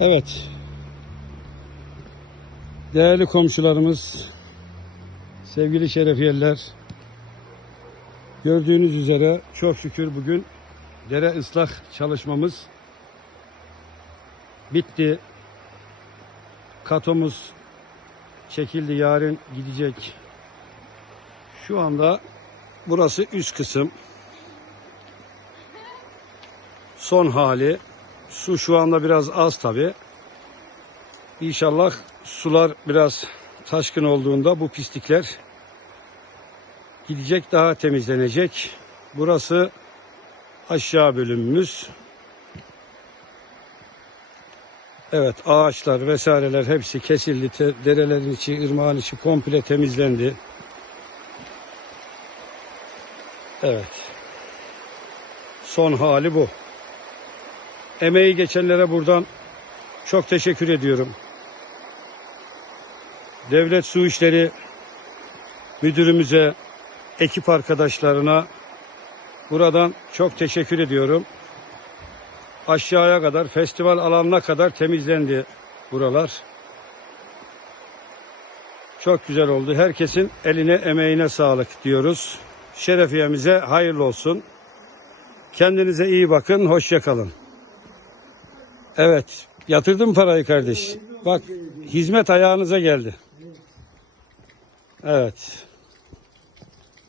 Evet. Değerli komşularımız, sevgili şerefiyeliler, gördüğünüz üzere çok şükür bugün dere ıslah çalışmamız bitti. Katomuz çekildi, yarın gidecek. Şu anda burası üst kısım. Son hali. Su şu anda biraz az tabi. İnşallah sular biraz taşkın olduğunda bu pislikler gidecek daha temizlenecek. Burası aşağı bölümümüz. Evet ağaçlar vesaireler hepsi kesildi. Derelerin içi, ırmağın içi komple temizlendi. Evet. Son hali bu. Emeği geçenlere buradan çok teşekkür ediyorum. Devlet Su İşleri Müdürümüze, ekip arkadaşlarına buradan çok teşekkür ediyorum. Aşağıya kadar, festival alanına kadar temizlendi buralar. Çok güzel oldu. Herkesin eline, emeğine sağlık diyoruz. Şerefiyemize hayırlı olsun. Kendinize iyi bakın, hoşça kalın. Evet, yatırdım parayı kardeş. Bak, hizmet ayağınıza geldi. Evet.